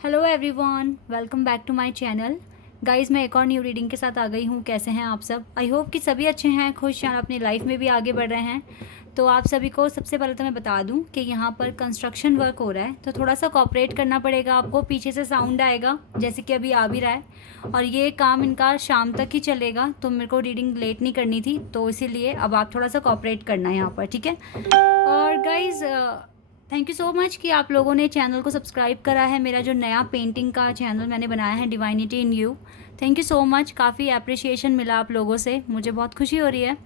Hello everyone, welcome back to my channel. Guys, मैं एक और न्यू रीडिंग के साथ आ गई हूँ। कैसे हैं आप सब? आई होप कि सभी अच्छे हैं, खुश हैं, अपनी लाइफ में भी आगे बढ़ रहे हैं। तो आप सभी को सबसे पहले तो मैं बता दूं कि यहाँ पर कंस्ट्रक्शन वर्क हो रहा है, तो थोड़ा सा कोऑपरेट करना पड़ेगा आपको। पीछे से साउंड आएगा जैसे कि अभी आ भी रहा है, और ये काम इनका शाम तक ही चलेगा, तो मेरे को रीडिंग लेट नहीं करनी थी, तो इसीलिए अब आप थोड़ा सा कोऑपरेट करना है यहाँ पर, ठीक है। और guys, thank you so much कि आप लोगों ने चैनल को सब्सक्राइब करा है। मेरा जो नया पेंटिंग का चैनल मैंने बनाया है, divinity in you, thank you so much. काफ़ी अप्रिशिएशन मिला आप लोगों से, मुझे बहुत खुशी हो रही है।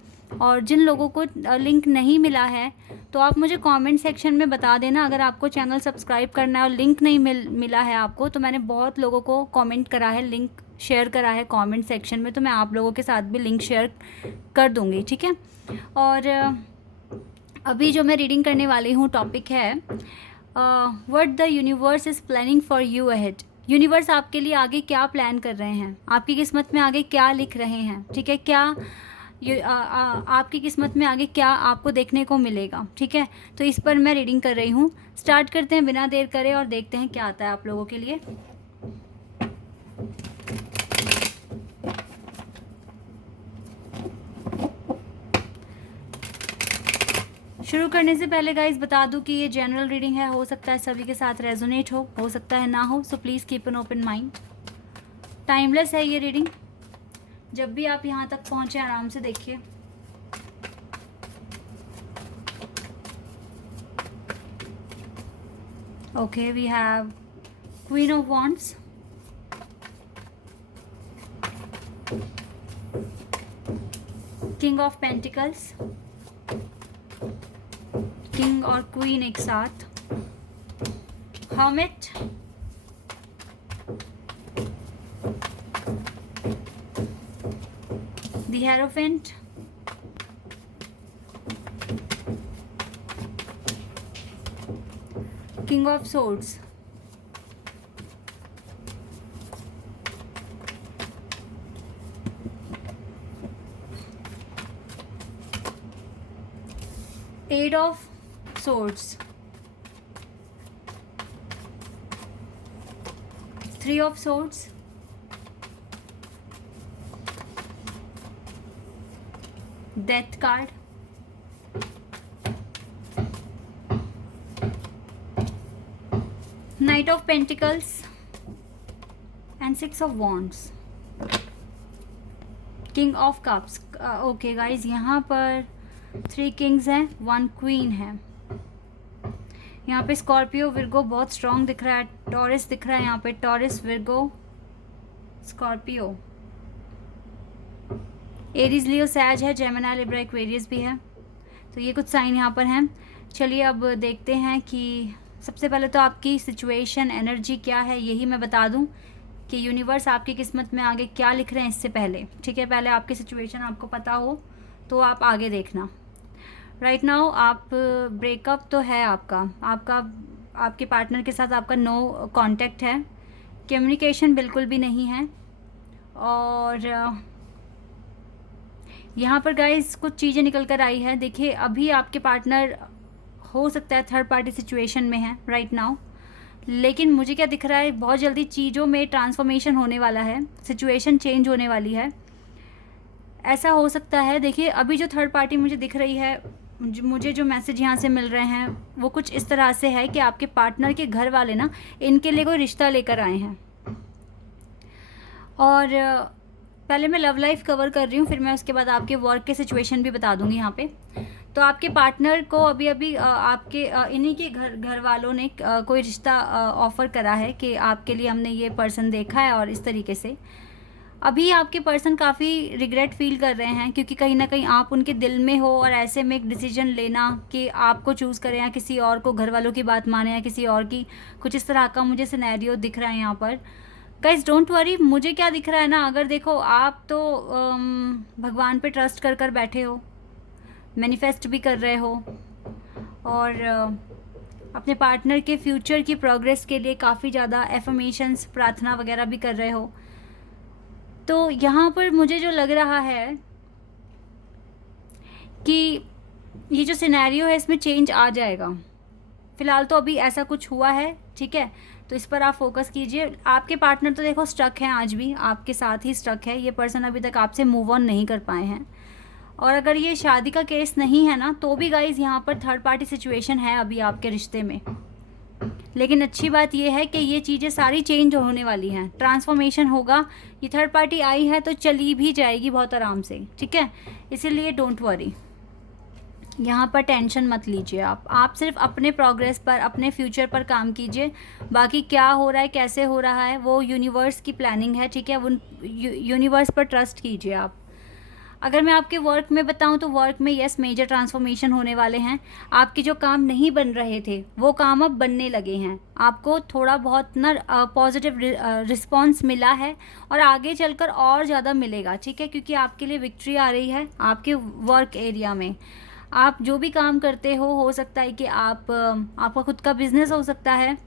और जिन लोगों को लिंक नहीं मिला है, तो आप मुझे कमेंट सेक्शन में बता देना। अगर आपको चैनल सब्सक्राइब करना है और लिंक नहीं मिला है आपको, तो मैंने बहुत लोगों को कमेंट करा है, लिंक शेयर करा है कमेंट सेक्शन में, तो मैं आप लोगों के साथ भी लिंक शेयर कर दूँगी, ठीक है। और अभी जो मैं रीडिंग करने वाली हूँ टॉपिक है what the universe is planning for you ahead. Universe आपके लिए आगे क्या प्लान कर रहे हैं, आपकी किस्मत में आगे क्या लिख रहे हैं, ठीक है। क्या आपकी किस्मत में आगे क्या आपको देखने को मिलेगा, ठीक है। तो इस पर मैं रीडिंग कर रही हूँ। स्टार्ट करते हैं बिना देर करे और देखते हैं क्या आता है आप लोगों के लिए। शुरू करने से पहले गाइज बता दूं कि ये जनरल रीडिंग है, हो सकता है सभी के साथ रेजोनेट हो सकता है ना हो, so please keep an open mind. Timeless है ये रीडिंग, जब भी आप यहाँ तक पहुँचे आराम से देखिए। Okay, we have queen of wands, king of pentacles, king और क्वीन एक साथ, hermit, the hierophant, king of swords, eight of swords, three of swords, death card, knight of pentacles and six of wands, king of cups। Okay guys, यहाँ पर 3 Kings हैं, 1 queen है। यहाँ पे Scorpio Virgo बहुत strong दिख रहा है, टॉरस दिख रहा है यहाँ पे, Taurus Virgo Scorpio, Aries Leo सैज है, जेमिनी लिब्रा एक्वेरियस भी है। तो ये कुछ साइन यहाँ पर हैं। चलिए अब देखते हैं कि सबसे पहले तो आपकी सिचुएशन एनर्जी क्या है, यही मैं बता दूं कि यूनिवर्स आपकी किस्मत में आगे क्या लिख रहे हैं इससे पहले, ठीक है। पहले आपकी सिचुएशन आपको पता हो तो आप आगे देखना। राइट नाउ आप ब्रेकअप तो है आपके पार्टनर के साथ आपका नो कांटेक्ट है, कम्युनिकेशन बिल्कुल भी नहीं है। और यहाँ पर गाइस कुछ चीज़ें निकल कर आई है। देखिए, अभी आपके पार्टनर हो सकता है थर्ड पार्टी सिचुएशन में है राइट नाउ, लेकिन मुझे क्या दिख रहा है, बहुत जल्दी चीज़ों में ट्रांसफॉर्मेशन होने वाला है, सिचुएशन चेंज होने वाली है, ऐसा हो सकता है। देखिए, अभी जो थर्ड पार्टी मुझे दिख रही है, मुझे जो मैसेज यहाँ से मिल रहे हैं वो कुछ इस तरह से है कि आपके पार्टनर के घर वाले ना इनके लिए कोई रिश्ता लेकर आए हैं। और पहले मैं लव लाइफ कवर कर रही हूँ, फिर मैं उसके बाद आपके वर्क के सिचुएशन भी बता दूँगी यहाँ पे। तो आपके पार्टनर को अभी आपके इन्हीं के घर वालों ने कोई रिश्ता ऑफ़र करा है कि आपके लिए हमने ये पर्सन देखा है, और इस तरीके से अभी आपके पर्सन काफ़ी रिग्रेट फील कर रहे हैं, क्योंकि कहीं ना कहीं आप उनके दिल में हो, और ऐसे में एक डिसीजन लेना कि आपको चूज़ करें या किसी और को, घर वालों की बात माने या किसी और की, कुछ इस तरह का मुझे सिनेरियो दिख रहा है यहाँ पर। गाइज डोंट वरी, मुझे क्या दिख रहा है ना, अगर देखो आप तो भगवान पे ट्रस्ट कर कर बैठे हो, मैनिफेस्ट भी कर रहे हो, और अपने पार्टनर के फ्यूचर की प्रोग्रेस के लिए काफ़ी ज़्यादा एफर्मेशंस, प्रार्थना वगैरह भी कर रहे हो। तो यहाँ पर मुझे जो लग रहा है कि ये जो सिनेरियो है इसमें चेंज आ जाएगा। फ़िलहाल तो अभी ऐसा कुछ हुआ है, ठीक है। तो इस पर आप फोकस कीजिए। आपके पार्टनर तो देखो स्टक हैं, आज भी आपके साथ ही स्टक है, ये पर्सन अभी तक आपसे मूव ऑन नहीं कर पाए हैं। और अगर ये शादी का केस नहीं है ना, तो भी गाइज यहाँ पर थर्ड पार्टी सिचुएशन है अभी आपके रिश्ते में। लेकिन अच्छी बात ये है कि ये चीज़ें सारी चेंज होने वाली हैं, ट्रांसफॉर्मेशन होगा। ये थर्ड पार्टी आई है तो चली भी जाएगी बहुत आराम से, ठीक है। इसीलिए डोंट वरी, यहाँ पर टेंशन मत लीजिए। आप सिर्फ अपने प्रोग्रेस पर, अपने फ्यूचर पर काम कीजिए। बाकी क्या हो रहा है, कैसे हो रहा है, वो यूनिवर्स की प्लानिंग है, ठीक है। उन यूनिवर्स पर ट्रस्ट कीजिए आप। अगर मैं आपके वर्क में बताऊं तो वर्क में यस मेजर ट्रांसफॉर्मेशन होने वाले हैं। आपके जो काम नहीं बन रहे थे वो काम अब बनने लगे हैं। आपको थोड़ा बहुत ना पॉजिटिव रिस्पांस मिला है और आगे चलकर और ज़्यादा मिलेगा, ठीक है। क्योंकि आपके लिए विक्ट्री आ रही है आपके वर्क एरिया में। आप जो भी काम करते हो सकता है कि आपका खुद का बिजनेस हो सकता है,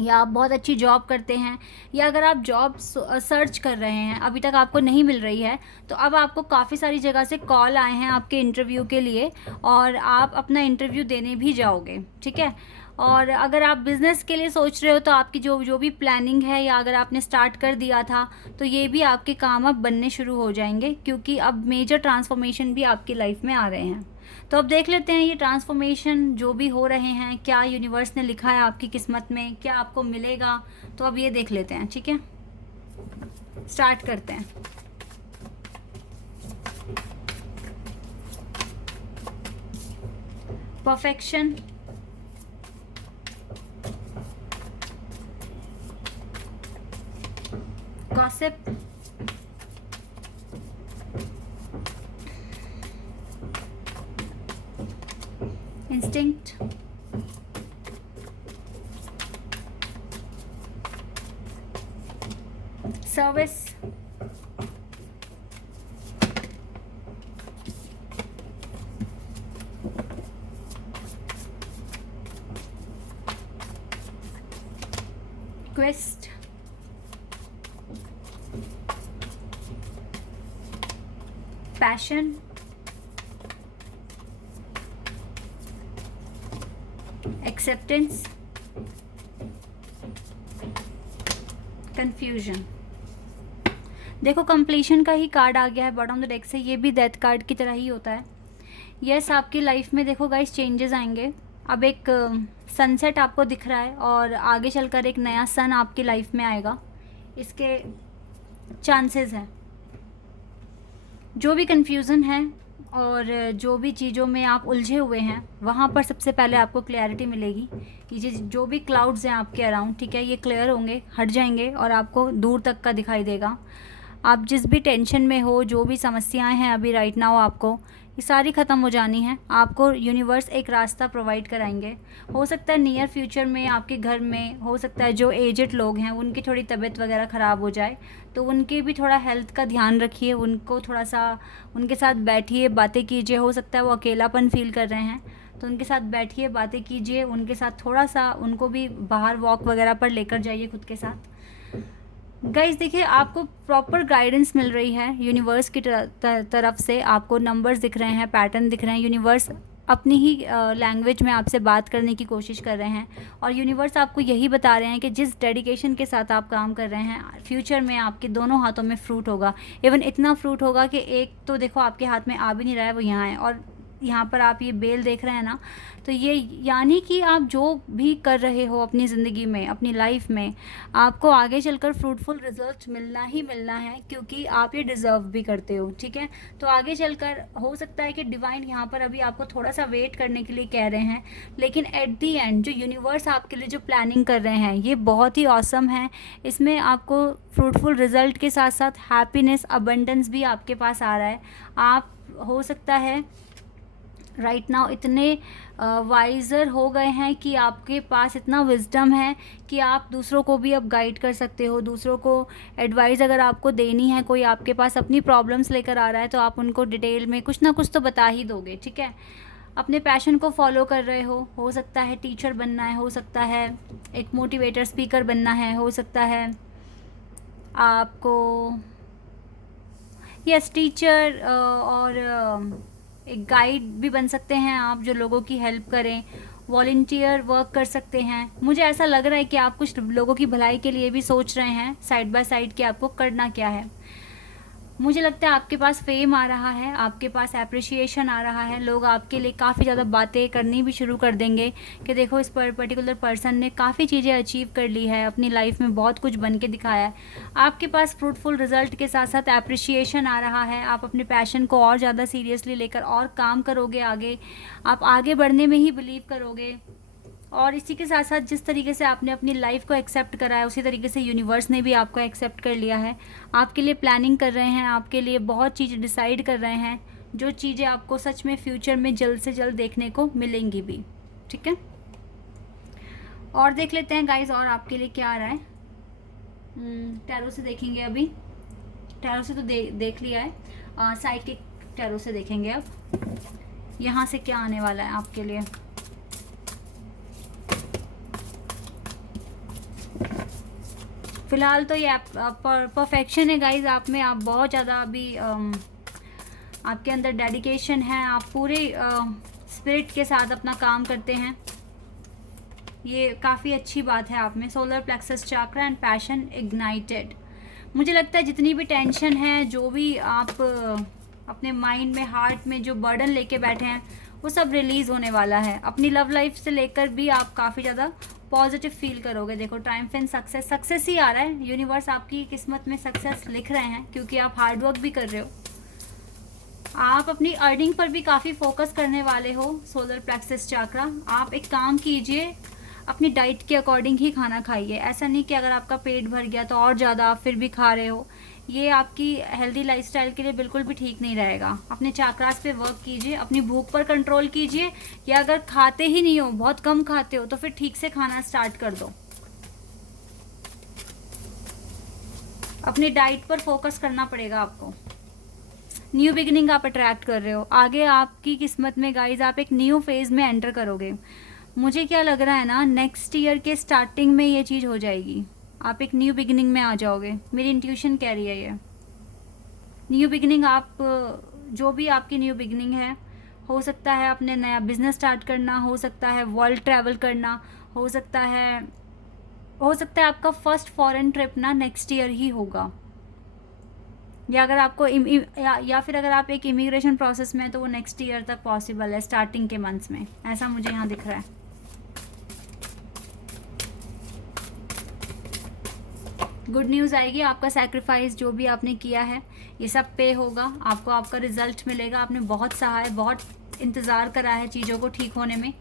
या आप बहुत अच्छी जॉब करते हैं, या अगर आप जॉब सर्च कर रहे हैं अभी तक आपको नहीं मिल रही है, तो अब आपको काफ़ी सारी जगह से कॉल आए हैं आपके इंटरव्यू के लिए, और आप अपना इंटरव्यू देने भी जाओगे, ठीक है। और अगर आप बिज़नेस के लिए सोच रहे हो तो आपकी जो जो भी प्लानिंग है, या अगर आपने स्टार्ट कर दिया था, तो ये भी आपके काम अब बनने शुरू हो जाएंगे, क्योंकि अब मेजर ट्रांसफॉर्मेशन भी आपकी लाइफ में आ रहे हैं। तो अब देख लेते हैं ये ट्रांसफॉर्मेशन जो भी हो रहे हैं, क्या यूनिवर्स ने लिखा है आपकी किस्मत में, क्या आपको मिलेगा। तो अब ये देख लेते हैं, ठीक है। स्टार्ट करते हैं। Perfection, gossip, instinct, service, quest, passion, acceptance, confusion. देखो कंप्लीशन का ही कार्ड आ गया है बॉटम ऑफ द डेक से, ये भी डेथ कार्ड की तरह ही होता है। यस, आपकी लाइफ में देखो गाइस चेंजेस आएंगे। अब एक सनसेट आपको दिख रहा है और आगे चलकर एक नया सन आपकी लाइफ में आएगा, इसके चांसेस हैं। जो भी कंफ्यूजन है और जो भी चीज़ों में आप उलझे हुए हैं, वहाँ पर सबसे पहले आपको क्लैरिटी मिलेगी। ये जो भी क्लाउड्स हैं आपके अराउंड, ठीक है, ये क्लियर होंगे, हट जाएंगे और आपको दूर तक का दिखाई देगा। आप जिस भी टेंशन में हो, जो भी समस्याएं हैं अभी राइट नाउ आपको, ये सारी ख़त्म हो जानी है। आपको यूनिवर्स एक रास्ता प्रोवाइड कराएंगे। हो सकता है नियर फ्यूचर में आपके घर में, हो सकता है जो एजेड लोग हैं उनकी थोड़ी तबीयत वगैरह ख़राब हो जाए, तो उनके भी थोड़ा हेल्थ का ध्यान रखिए। उनको थोड़ा सा उनके साथ बैठिए, बातें कीजिए। हो सकता है वो अकेलापन फील कर रहे हैं, तो उनके साथ बैठिए, बातें कीजिए। उनके साथ थोड़ा सा उनको भी बाहर वॉक वगैरह पर लेकर जाइए खुद के साथ। गाइस देखिए, आपको प्रॉपर गाइडेंस मिल रही है यूनिवर्स की तरफ से। आपको नंबर्स दिख रहे हैं, पैटर्न दिख रहे हैं। यूनिवर्स अपनी ही लैंग्वेज में आपसे बात करने की कोशिश कर रहे हैं, और यूनिवर्स आपको यही बता रहे हैं कि जिस डेडिकेशन के साथ आप काम कर रहे हैं, फ्यूचर में आपके दोनों हाथों में फ्रूट होगा। इवन इतना फ्रूट होगा कि एक तो देखो आपके हाथ में आ भी नहीं रहा है, वो यहाँ है, और यहाँ पर आप ये बेल देख रहे हैं ना, तो ये यानी कि आप जो भी कर रहे हो अपनी ज़िंदगी में, अपनी लाइफ में, आपको आगे चलकर फ्रूटफुल रिजल्ट मिलना ही मिलना है, क्योंकि आप ये डिज़र्व भी करते हो, ठीक है। तो आगे चलकर हो सकता है कि डिवाइन यहाँ पर अभी आपको थोड़ा सा वेट करने के लिए कह रहे हैं, लेकिन एट दी एंड जो यूनिवर्स आपके लिए जो प्लानिंग कर रहे हैं ये बहुत ही ऑसम है। इसमें आपको फ्रूटफुल रिजल्ट के साथ साथ हैप्पीनेस, अबंडेंस भी आपके पास आ रहा है। आप हो सकता है राइट नाउ इतने वाइज़र हो गए हैं कि आपके पास इतना विजडम है कि आप दूसरों को भी अब गाइड कर सकते हो। दूसरों को एडवाइस अगर आपको देनी है, कोई आपके पास अपनी प्रॉब्लम्स लेकर आ रहा है, तो आप उनको डिटेल में कुछ ना कुछ तो बता ही दोगे, ठीक है। अपने पैशन को फॉलो कर रहे हो सकता है टीचर बनना है, हो सकता है एक मोटिवेटर स्पीकर बनना है, हो सकता है आपको यस टीचर और एक गाइड भी बन सकते हैं आप, जो लोगों की हेल्प करें। वॉलंटियर वर्क कर सकते हैं। मुझे ऐसा लग रहा है कि आप कुछ लोगों की भलाई के लिए भी सोच रहे हैं साइड बाय साइड कि आपको करना क्या है। मुझे लगता है आपके पास फेम आ रहा है, आपके पास एप्रिशिएशन आ रहा है, लोग आपके लिए काफ़ी ज़्यादा बातें करनी भी शुरू कर देंगे कि देखो इस पर्टिकुलर पर्सन ने काफ़ी चीज़ें अचीव कर ली है, अपनी लाइफ में बहुत कुछ बन के दिखाया है। आपके पास फ्रूटफुल रिजल्ट के साथ साथ एप्रिशिएशन आ रहा है। आप अपने पैशन को और ज़्यादा सीरियसली लेकर और काम करोगे आगे, आप आगे बढ़ने में ही बिलीव करोगे। और इसी के साथ साथ जिस तरीके से आपने अपनी लाइफ को एक्सेप्ट करा है, उसी तरीके से यूनिवर्स ने भी आपको एक्सेप्ट कर लिया है। आपके लिए प्लानिंग कर रहे हैं, आपके लिए बहुत चीज़ें डिसाइड कर रहे हैं, जो चीज़ें आपको सच में फ्यूचर में जल्द से जल्द देखने को मिलेंगी भी। ठीक है, और देख लेते हैं गाइज और आपके लिए क्या आ रहा है। टैरो से देखेंगे अभी। टैरो से तो देख लिया है, साइकिक टैरो से देखेंगे अब यहाँ से क्या आने वाला है आपके लिए। फिलहाल तो ये परफेक्शन है गाइज आप में। आप बहुत ज़्यादा अभी आपके अंदर डेडिकेशन है, आप पूरे स्पिरिट के साथ अपना काम करते हैं, ये काफ़ी अच्छी बात है आप में। Solar plexus chakra and passion ignited. मुझे लगता है जितनी भी टेंशन है, जो भी आप अपने माइंड में, हार्ट में जो बर्डन लेके बैठे हैं, वो सब रिलीज़ होने वाला है। अपनी लव लाइफ से लेकर भी आप काफ़ी ज़्यादा पॉजिटिव फील करोगे। देखो ट्रायम्फ एंड सक्सेस ही आ रहा है। यूनिवर्स आपकी किस्मत में सक्सेस लिख रहे हैं क्योंकि आप हार्ड वर्क भी कर रहे हो। आप अपनी अर्निंग पर भी काफ़ी फोकस करने वाले हो। सोलर प्लेक्सस चक्रा, आप एक काम कीजिए, अपनी डाइट के अकॉर्डिंग ही खाना खाइए। ऐसा नहीं कि अगर आपका पेट भर गया तो और ज़्यादा आप फिर भी खा रहे हो, ये आपकी हेल्दी लाइफस्टाइल के लिए बिल्कुल भी ठीक नहीं रहेगा। अपने चक्रास पे वर्क कीजिए, अपनी भूख पर कंट्रोल कीजिए, या अगर खाते ही नहीं हो, बहुत कम खाते हो, तो फिर ठीक से खाना स्टार्ट कर दो। अपनी डाइट पर फोकस करना पड़ेगा आपको। न्यू बिगिनिंग आप अट्रैक्ट कर रहे हो। आगे आपकी किस्मत में गाइज आप एक न्यू फेज में एंटर करोगे। मुझे क्या लग रहा है ना, नेक्स्ट ईयर के स्टार्टिंग में ये चीज़ हो जाएगी, आप एक न्यू बिगिनिंग में आ जाओगे। मेरी इंट्यूशन कह रही है ये न्यू बिगिनिंग। आप जो भी आपकी न्यू बिगिनिंग है, हो सकता है अपने नया बिजनेस स्टार्ट करना, हो सकता है वर्ल्ड ट्रैवल करना, हो सकता है आपका फर्स्ट फॉरेन ट्रिप ना नेक्स्ट ईयर ही होगा, या अगर आपको या फिर अगर आप एक इमिग्रेशन प्रोसेस में, तो वो नेक्स्ट ईयर तक पॉसिबल है, स्टार्टिंग के मंथ्स में। ऐसा मुझे यहाँ दिख रहा है। गुड न्यूज़ आएगी, आपका सैक्रिफाइस जो भी आपने किया है ये सब पे होगा, आपको आपका रिजल्ट मिलेगा। आपने बहुत सहा है, बहुत इंतज़ार करा है चीज़ों को ठीक होने में,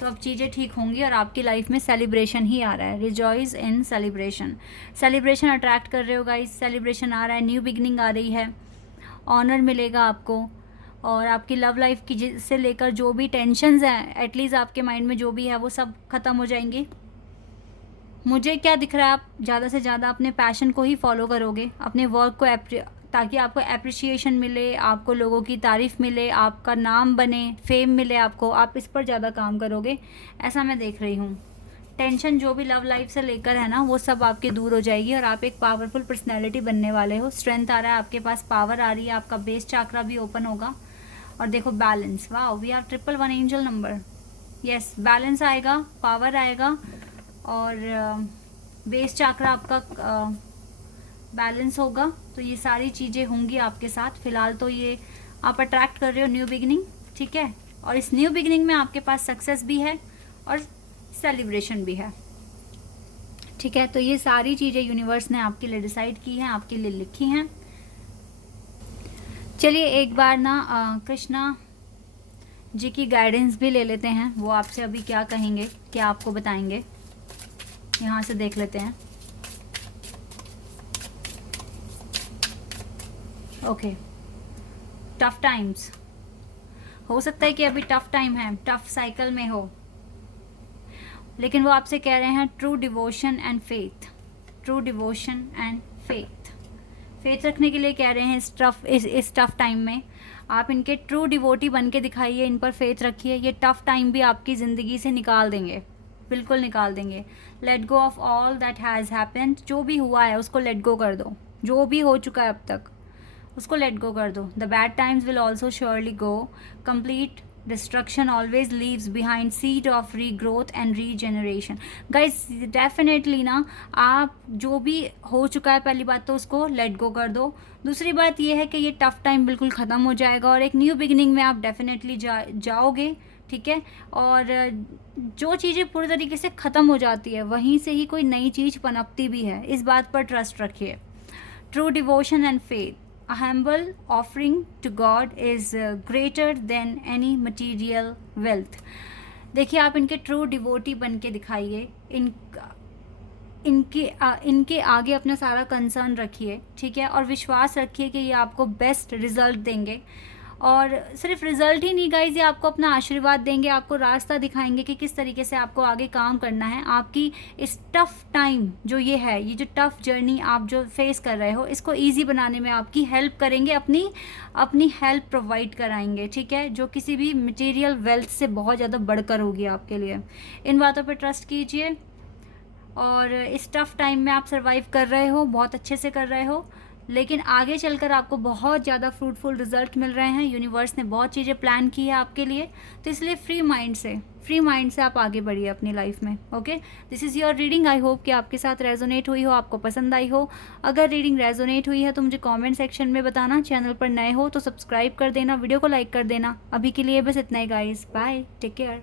तो अब चीज़ें ठीक होंगी और आपकी लाइफ में सेलिब्रेशन ही आ रहा है। रिजॉइस इन सेलिब्रेशन। सेलिब्रेशन अट्रैक्ट कर रहे हो गाइस, सेलिब्रेशन आ रहा है, न्यू बिगनिंग आ रही है, ऑनर मिलेगा आपको, और आपकी लव लाइफ की से लेकर जो भी टेंशन्स हैं एटलीस्ट आपके माइंड में जो भी है वो सब ख़त्म हो जाएंगी। मुझे क्या दिख रहा है, आप ज़्यादा से ज़्यादा अपने पैशन को ही फॉलो करोगे, अपने वर्क को ताकि आपको एप्रिसिएशन मिले, आपको लोगों की तारीफ़ मिले, आपका नाम बने, फेम मिले आपको, आप इस पर ज़्यादा काम करोगे, ऐसा मैं देख रही हूँ। टेंशन जो भी लव लाइफ से लेकर है ना, वो सब आपके दूर हो जाएगी और आप एक पावरफुल पर्सनैलिटी बनने वाले हो। स्ट्रेंथ आ रहा है आपके पास, पावर आ रही है, आपका बेस चक्रा भी ओपन होगा। और देखो बैलेंस, वाह, we are 111 angel number. Yes, balance आएगा, पावर आएगा, और बेस चक्रा आपका बैलेंस होगा। तो ये सारी चीज़ें होंगी आपके साथ। फ़िलहाल तो ये आप अट्रैक्ट कर रहे हो न्यू बिगिनिंग, ठीक है, और इस न्यू बिगिनिंग में आपके पास सक्सेस भी है और सेलिब्रेशन भी है, ठीक है। तो ये सारी चीज़ें यूनिवर्स ने आपके लिए डिसाइड की हैं, आपके लिए लिखी हैं। चलिए एक बार ना कृष्णा जी की गाइडेंस भी ले लेते हैं, वो आपसे अभी क्या कहेंगे, क्या आपको बताएंगे, यहाँ से देख लेते हैं। ओके, टफ टाइम्स, हो सकता है कि अभी टफ टाइम है, टफ साइकिल में हो, लेकिन वो आपसे कह रहे हैं true devotion and faith, true devotion and faith, faith रखने के लिए कह रहे हैं इस टफ टाइम में। आप इनके ट्रू डिवोटी बन के दिखाइए, इन पर फेथ रखिए, ये टफ टाइम भी आपकी ज़िंदगी से निकाल देंगे, बिल्कुल निकाल देंगे। Let go of all that has happened, जो भी हुआ है उसको लेट गो कर दो, जो भी हो चुका है अब तक उसको लेट गो कर दो। The bad times will also surely go, complete destruction always leaves behind seed of regrowth and regeneration. Guys definitely ना, आप जो भी हो चुका है, पहली बात तो उसको लेट गो कर दो। दूसरी बात ये है कि ये टफ टाइम बिल्कुल ख़त्म हो जाएगा और एक न्यू बिगिनिंग में आप डेफिनेटली जाओगे, ठीक है। और जो चीज़ें पूरी तरीके से ख़त्म हो जाती है वहीं से ही कोई नई चीज़ पनपती भी है, इस बात पर ट्रस्ट रखिए। True devotion and faith, a humble offering to God is greater than any material wealth। देखिए, आप इनके ट्रू डिवोटी बन के दिखाइए, इनके आगे अपना सारा कंसर्न रखिए, ठीक है, और विश्वास रखिए कि ये आपको बेस्ट रिजल्ट देंगे। और सिर्फ रिजल्ट ही नहीं गाइज, ये आपको अपना आशीर्वाद देंगे, आपको रास्ता दिखाएंगे कि किस तरीके से आपको आगे काम करना है। आपकी इस टफ़ टाइम जो ये है, ये जो टफ़ जर्नी आप जो फेस कर रहे हो, इसको इजी बनाने में आपकी हेल्प करेंगे, अपनी हेल्प प्रोवाइड कराएंगे, ठीक है, जो किसी भी मटेरियल वेल्थ से बहुत ज़्यादा बढ़कर होगी आपके लिए। इन बातों पर ट्रस्ट कीजिए और इस टफ़ टाइम में आप सर्वाइव कर रहे हो, बहुत अच्छे से कर रहे हो, लेकिन आगे चलकर आपको बहुत ज़्यादा फ्रूटफुल रिजल्ट मिल रहे हैं। यूनिवर्स ने बहुत चीज़ें प्लान की है आपके लिए, तो इसलिए फ्री माइंड से आप आगे बढ़िए अपनी लाइफ में। Okay, this is your reading. I hope कि आपके साथ रेजोनेट हुई हो, आपको पसंद आई हो। अगर रीडिंग रेजोनेट हुई है तो मुझे कमेंट सेक्शन में बताना। चैनल पर नए हो तो सब्सक्राइब कर देना, वीडियो को लाइक कर देना। अभी के लिए बस इतना ही गाइस, बाय, टेक केयर।